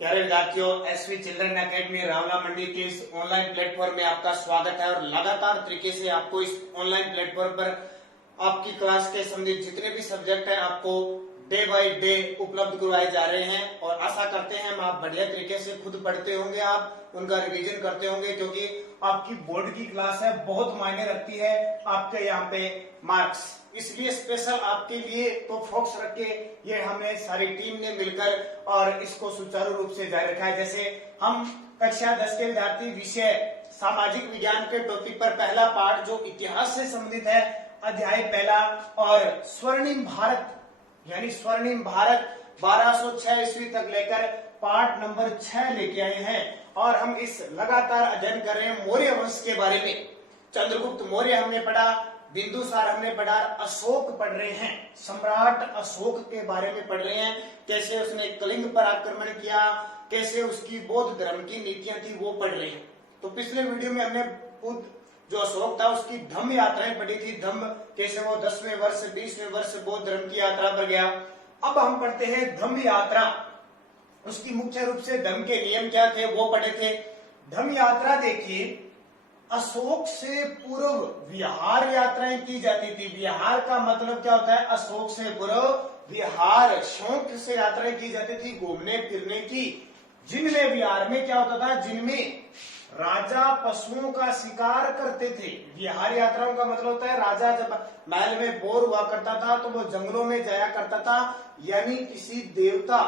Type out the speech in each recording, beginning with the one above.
प्यारे विद्यार्थियों, SV children academy Rawla मंडी के इस ऑनलाइन प्लेटफॉर्म में आपका स्वागत है और लगातार तरीके से आपको इस ऑनलाइन प्लेटफॉर्म पर आपकी क्लास के संबंधित जितने भी सब्जेक्ट हैं आपको डे बाय डे उपलब्ध करवाए जा रहे हैं और आशा करते हैं हम आप बढ़िया तरीके से खुद पढ़ते होंगे, आप उनका रिवीजन करते होंगे क्योंकि आपकी बोर्ड की क्लास है, बहुत मायने रखती है आपके यहाँ पे मार्क्स। इसलिए स्पेशल आपके लिए तो फोकस रख के ये हमें सारी टीम ने मिलकर और इसको सुचारू रूप से जारी रखा है। जैसे हम कक्षा 10 के विद्यार्थी विषय सामाजिक विज्ञान के टॉपिक पर पहला पाठ जो इतिहास से संबंधित है, अध्याय पहला और स्वर्णिम भारत यानी स्वर्णिम भारत 1206 ईस्वी तक लेकर पाठ नंबर 6 लेके आए हैं और हम इस लगातार अध्ययन कर रहे हैं मौर्य वंश के बारे में। चंद्रगुप्त मौर्य हमने पढ़ा, बिंदुसार हमने पढ़ा, अशोक पढ़ रहे हैं, सम्राट अशोक के बारे में पढ़ रहे हैं, कैसे उसने कलिंग पर आक्रमण किया, कैसे उसकी बौद्ध धर्म की नीतियां थी वो पढ़ रहे हैं। तो पिछले वीडियो में हमने जो अशोक था उसकी धम्म यात्राएं पढ़ी थी, धम्म कैसे वो 10वें वर्ष 20वें वर्ष बौद्ध धर्म की यात्रा पर गया। अब हम पढ़ते हैं धम्म यात्रा, उसकी मुख्य रूप से धम्म के नियम क्या थे वो पढ़े थे। धम्म यात्रा देखिए, अशोक से पूर्व विहार यात्राएं की जाती थी। विहार का मतलब क्या होता है? अशोक से पूर्व विहार, शौक से यात्राएं की जाती थी, घूमने फिरने की, जिनमें विहार में क्या होता था, जिनमें राजा पशुओं का शिकार करते थे। विहार यात्राओं का मतलब होता है राजा जब महल में बोर हुआ करता था तो वो जंगलों में जाया करता था, यानी किसी देवता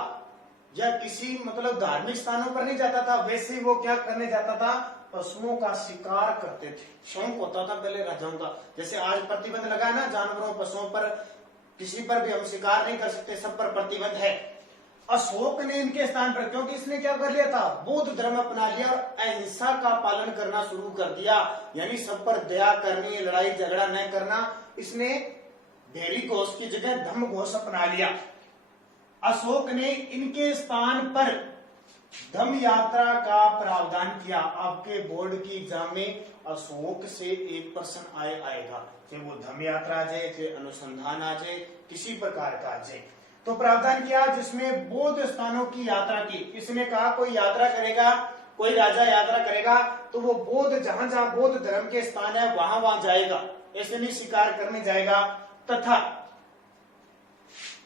या किसी मतलब धार्मिक स्थानों पर नहीं जाता था, वैसे वो क्या करने जाता था, पशुओं का शिकार करते थे। शौक होता था पहले राजाओं का। जैसे आज प्रतिबंध लगा है ना जानवरों पशुओं पर, किसी पर भी हम शिकार नहीं कर सकते, सब पर प्रतिबंध है। अशोक ने इनके स्थान पर, क्योंकि इसने क्या कर लिया था, बौद्ध धर्म अपना लिया और अहिंसा का पालन करना शुरू कर दिया, यानी सब पर दया करनी, लड़ाई झगड़ा न करना। इसने भेरी घोष की जगह धम्म घोष अपना लिया। अशोक ने इनके स्थान पर धम्म यात्रा का प्रावधान किया। आपके बोर्ड की एग्जाम में अशोक से एक प्रश्न आएगा, चाहे वो धम्म यात्रा आ जाए, चाहे अनुसंधान आ जाए, किसी प्रकार का आ जाए। तो प्रावधान किया जिसमें बौद्ध स्थानों की यात्रा की। इसने कहा कोई यात्रा करेगा, कोई राजा यात्रा करेगा तो वो बौद्ध जहां जहां बौद्ध धर्म के स्थान है वहां वहां जाएगा, ऐसे नहीं शिकार करने जाएगा। तथा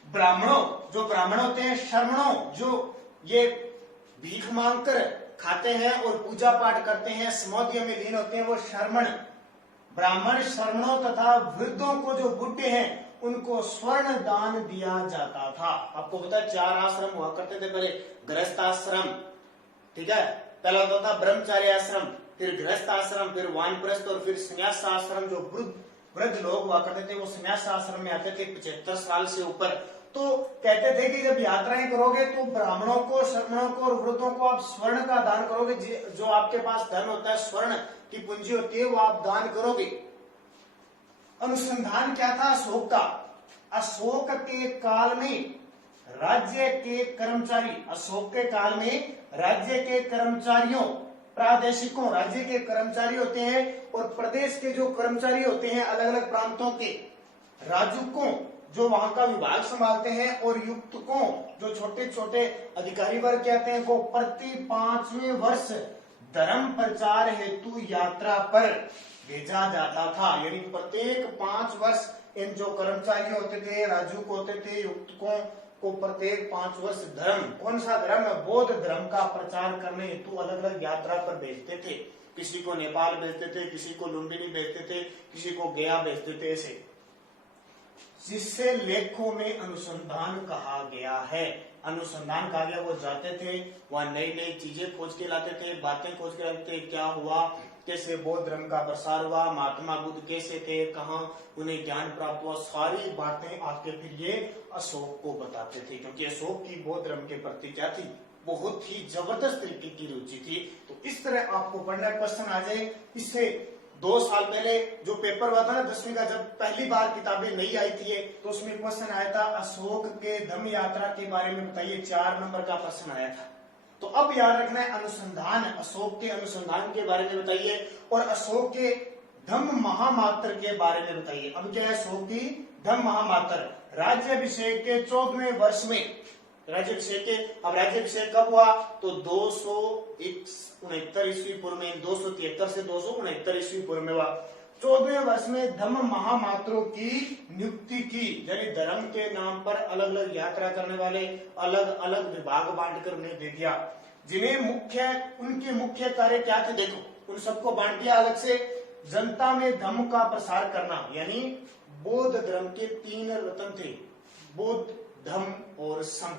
ब्राह्मणों, जो ब्राह्मण होते हैं, शर्मणों, जो ये भीख मांगकर खाते हैं और पूजा पाठ करते हैं, समाधियों में लीन होते हैं, वो शर्मण, ब्राह्मण, शर्मणों तथा वृद्धों को जो बुढ़े हैं उनको स्वर्ण दान दिया जाता था। आपको पता है 4 आश्रम हुआ करते थे पहले, गृहस्थ आश्रम, ठीक है, पहला होता था ब्रह्मचार्य आश्रम, फिर गृहस्थ आश्रम, फिर वानप्रस्थ और फिर संन्यास आश्रम। जो वृद्ध लोग हुआ करते थे वो संन्यास आश्रम में आते थे 75 साल से ऊपर। तो कहते थे कि जब यात्राएं करोगे तो ब्राह्मणों को, शर्मणों को और वृद्धों को आप स्वर्ण का दान करोगे। जो आपके पास धन होता है, स्वर्ण की पूंजी होती है, वो आप दान करोगे। अनुसंधान क्या था अशोक का? अशोक के काल में राज्य के कर्मचारी, अशोक के काल में राज्य के कर्मचारियों, प्रादेशिकों, राज्य के कर्मचारी होते हैं और प्रदेश के जो कर्मचारी होते हैं अलग अलग प्रांतों के, राजुकों जो वहां का विभाग संभालते हैं और युक्तकों जो छोटे छोटे अधिकारी वर्ग कहते हैं, को प्रति 5वें वर्ष धर्म प्रचार हेतु यात्रा पर भेजा जाता था। यानी प्रत्येक 5 वर्ष इन जो कर्मचारी होते थे, राजुक होते थे, युक्तकों को प्रत्येक 5 वर्ष धर्म, कौन सा धर्म, बौद्ध धर्म का प्रचार करने हेतु अलग अलग यात्रा पर भेजते थे। किसी को नेपाल भेजते थे, किसी को लुम्बिनी भेजते थे, किसी को गया भेजते थे, ऐसे, जिससे लेखों में अनुसंधान कहा गया है। अनुसंधान कहा गया, वो जाते थे वहां नई नई चीजें खोज के लाते थे, बातें खोज के लाते थे, क्या हुआ, कैसे बौद्ध धर्म का प्रसार हुआ, महात्मा बुद्ध कैसे थे, कहाँ उन्हें ज्ञान प्राप्त हुआ, सारी बातें आपके फिर ये अशोक को बताते थे। क्योंकि अशोक की बौद्ध धर्म के प्रति क्या थी, बहुत ही जबरदस्त तरीके की रुचि थी। तो इस तरह आपको पढ़ना, क्वेश्चन आ जाए। इससे 2 साल पहले जो पेपर हुआ था ना 10वीं का, जब पहली बार किताबें नहीं आई थी तो उसमें क्वेश्चन आया था अशोक के धम्म यात्रा के बारे में बताइए, 4 नंबर का प्रश्न आया था। तो अब याद रखना है अनुसंधान, अशोक के अनुसंधान के बारे में बताइए और अशोक के धम्म महामात्र के बारे में बताइए। अब क्या है, अशोक की धम्म महामात्र, राज्याभिषेक के 14वें वर्ष में राज्याभिषेक के। अब राज्याभिषेक कब हुआ? तो 269 ईस्वी पूर्व में, 273 से 269 ईस्वी पूर्व में हुआ। 14वें वर्ष में धम्म महामात्रों की नियुक्ति की, यानी धर्म के नाम पर अलग अलग यात्रा करने वाले अलग अलग विभाग बांटकर उन्हें दे दिया, जिन्हें उनके मुख्य कार्य क्या थे? देखो, उन सबको बांट दिया अलग से। जनता में धम्म का प्रसार करना, यानी बौद्ध धर्म के 3 रत्न थे, बुद्ध, धम्म और संघ।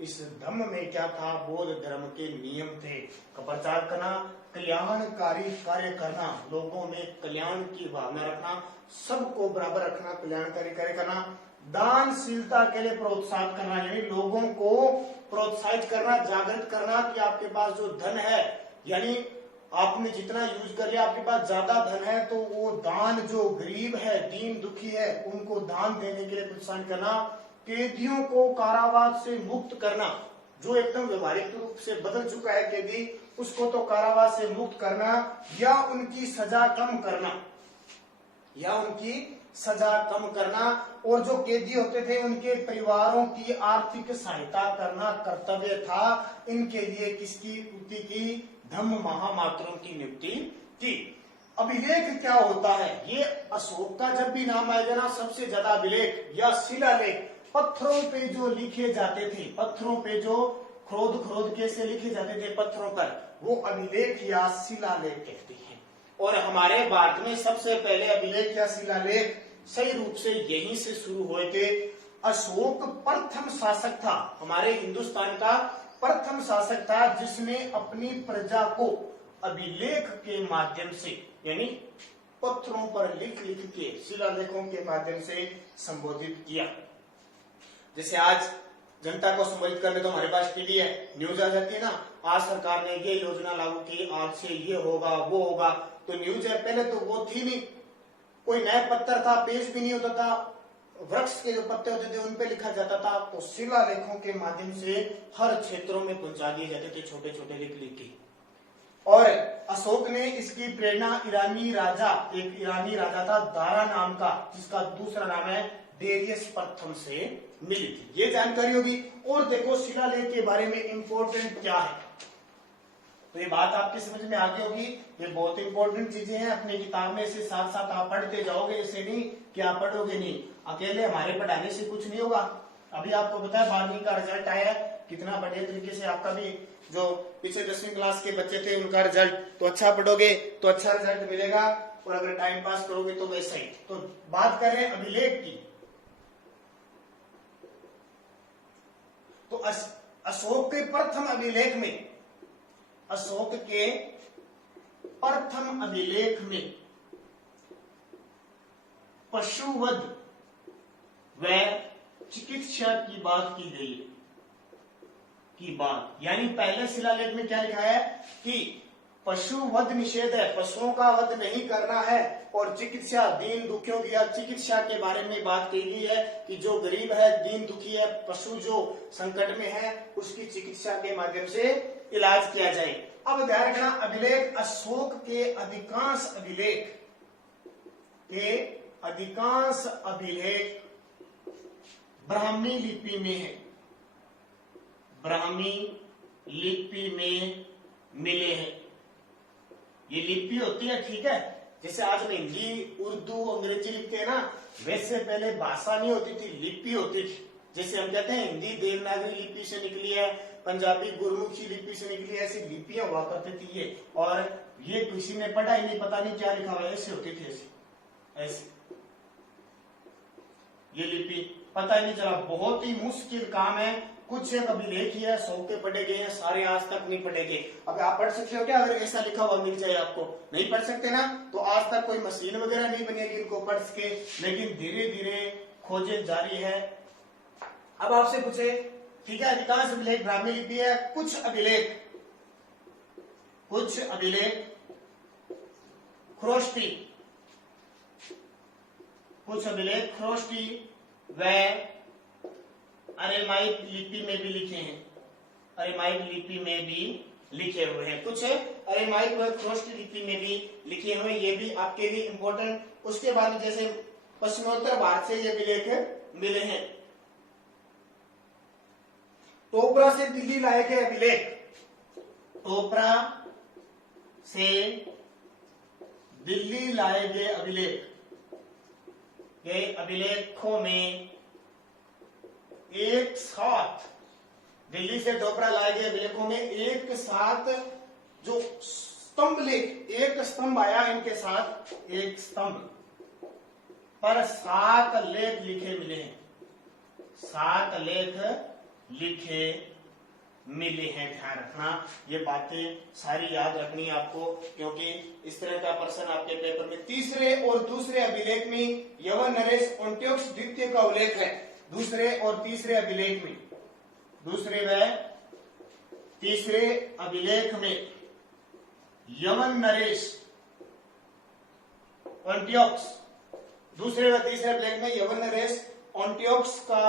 इस धम्म में क्या था? बौद्ध धर्म के नियम थे। का प्रचार करना, कल्याणकारी कार्य करना, लोगों में कल्याण की भावना रखना, सबको बराबर रखना, कल्याणकारी कार्य करना, दानशीलता के लिए प्रोत्साहित करना, यानी लोगों को प्रोत्साहित करना, जागृत करना कि आपके पास जो धन है, यानी आपने जितना यूज कर लिया, आपके पास ज्यादा धन है तो वो दान, जो गरीब है, दीन दुखी है, उनको दान देने के लिए प्रोत्साहन करना, कैदियों को कारावास से मुक्त करना, जो एकदम व्यवहारिक रूप से बदल चुका है कैदी, उसको तो कारावास से मुक्त करना, या उनकी सजा कम करना, और जो कैदी होते थे उनके परिवारों की आर्थिक सहायता करना कर्तव्य था। इनके लिए किसकी नियुक्ति की? धम्म महामात्रों की नियुक्ति की। अभिलेख क्या होता है? ये अशोक का जब भी नाम आएगा ना, सबसे ज्यादा अभिलेख या शिलालेख पत्थरों पे जो लिखे जाते थे, पत्थरों पे जो खोद के से लिखे जाते थे पत्थरों पर, वो अभिलेख या शिलालेख कहते हैं। और हमारे भारत में सबसे पहले अभिलेख या शिलालेख सही रूप से यहीं से शुरू हुए थे। अशोक प्रथम शासक था, हमारे हिंदुस्तान का प्रथम शासक था, जिसने अपनी प्रजा को अभिलेख के माध्यम से, यानी पत्थरों पर लिख के शिलालेखों के माध्यम से संबोधित किया। जैसे आज जनता को संबोधित करने तो हमारे पास टीवी है, न्यूज आ जाती है ना, आज सरकार ने ये योजना लागू की, आज से ये होगा वो होगा, तो न्यूज है। पहले तो वो थी नहीं, कोई नया पत्थर था, पेज भी नहीं होता था, वृक्ष के जो पत्ते होते थे उन पे लिखा जाता था। तो शिलालेखों के माध्यम से हर क्षेत्रों में पहुंचा दिए जाते थे, छोटे छोटे लिख लिख के। और अशोक ने इसकी प्रेरणा एक ईरानी राजा था दारा नाम का, जिसका दूसरा नाम है डेरियस प्रथम से मिली थी। ये जानकारी होगी। और देखो शिलालेख के बारे में इंपॉर्टेंट क्या है, तो ये बात आपकी समझ में आ गई होगी। ये बहुत इंपॉर्टेंट चीजें हैं, अपनी किताब में से साथ साथ आप पढ़ते जाओगे, ऐसे नहीं कि आप पढ़ोगे नहीं, अकेले हमारे पढ़ाने से कुछ नहीं होगा। अभी आपको पता है 12वीं का रिजल्ट आया है, कितना बढ़िया तरीके से आपका भी जो पिछले 10वीं क्लास के बच्चे थे उनका रिजल्ट, तो अच्छा पढ़ोगे तो अच्छा रिजल्ट मिलेगा, और अगर टाइम पास करोगे तो वैसा ही। तो बात करें अभिलेख की, तो अशोक के प्रथम अभिलेख में पशुवध व चिकित्सा की बात की गई यानी पहले शिलालेख में क्या लिखा है कि पशुवध निषेध है, पशुओं का वध नहीं करना है, और चिकित्सा, दीन दुखियों की चिकित्सा के बारे में बात की गई है कि जो गरीब है, दीन दुखी है, पशु जो संकट में है, उसकी चिकित्सा के माध्यम से इलाज किया जाए। अब ध्यान रखना, अभिलेख, अशोक के अधिकांश अभिलेख ब्राह्मी लिपि में है, ब्राह्मी लिपि में मिले हैं। ये लिपि होती है, ठीक है, जैसे आज हम हिंदी, उर्दू, अंग्रेजी लिखते हैं ना, वैसे पहले भाषा नहीं होती थी, लिपि होती थी। जैसे हम कहते हैं हिंदी देवनागरी लिपि से निकली है, पंजाबी गुरमुखी लिपि से निकली है, ऐसी लिपियां हुआ करती थी ये। और ये किसी ने पढ़ा ही नहीं, पता नहीं क्या लिखा हुआ है, ऐसे होती थी, ऐसे ये लिपि पता ही नहीं चला। बहुत ही मुश्किल काम है, कुछ एक अभिलेख ही है, 100 के पढ़े गए हैं, सारे आज तक नहीं पढ़े गए। अब आप पढ़ सकते हो क्या अगर ऐसा लिखा हुआ मिल जाए आपको? नहीं पढ़ सकते ना, तो आज तक कोई मशीन वगैरह नहीं बनेगी इनको पढ़ सके, लेकिन धीरे धीरे खोजें जारी है। अब आपसे पूछे, ठीक है, अधिकांश अभिलेख ब्राह्मी लिपि है, कुछ अभिलेख ख्रोष्टी व अरेमाइक लिपि में भी लिखे हैं, अरेमाइक लिपि में भी लिखे हुए हैं, कुछ अरेमाइक व ख्रोष्टी लिपि में भी लिखे हुए, ये भी आपके लिए इंपॉर्टेंट। उसके बाद जैसे पश्चिमोत्तर भारत से ये अभिलेख मिले हैं। टोपरा से दिल्ली लाए गए अभिलेख, टोपरा से दिल्ली लाए गए अभिलेख, ये अभिलेखों में एक साथ, दिल्ली से टोपरा लाए गए अभिलेखों में एक साथ जो स्तंभ लेख, एक स्तंभ आया इनके साथ, एक स्तंभ पर 7 लेख लिखे मिले हैं, 7 लेख लिखे मिले हैं। ध्यान रखना, ये बातें सारी याद रखनी है आपको, क्योंकि इस तरह का प्रश्न आपके पेपर में तीसरे और दूसरे अभिलेख में यवन नरेश एंटियोकस द्वितीय का उल्लेख है। दूसरे और तीसरे अभिलेख में, दूसरे व तीसरे अभिलेख में यवन नरेश एंटियोकस, दूसरे व तीसरे अभिलेख में यवन नरेश एंटियोकस का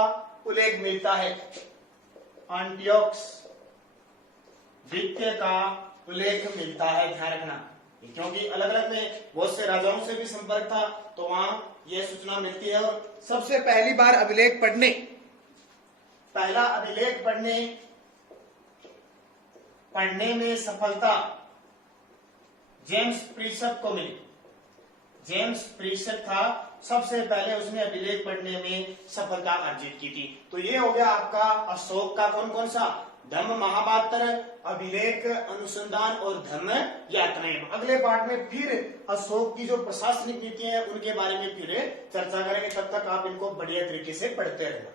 उल्लेख मिलता है, एंटियोकस द्वितीय का उल्लेख मिलता है। ध्यान रखना, क्योंकि अलग अलग में बहुत से राजाओं से भी संपर्क था, तो वहां यह सूचना मिलती है। और सबसे पहली बार अभिलेख पढ़ने, पहला अभिलेख पढ़ने में सफलता जेम्स प्रीसेप को मिली। जेम्स प्रीसेप था, सबसे पहले उसने अभिलेख पढ़ने में सफलता अर्जित की थी। तो ये हो गया आपका अशोक का कौन कौन सा, धम्म महापात्र, अभिलेख, अनुसंधान और धर्म यात्राएं। अगले पार्ट में फिर अशोक की जो प्रशासनिक नीतियां हैं उनके बारे में फिर चर्चा करेंगे। तब तक आप इनको बढ़िया तरीके से पढ़ते रहना।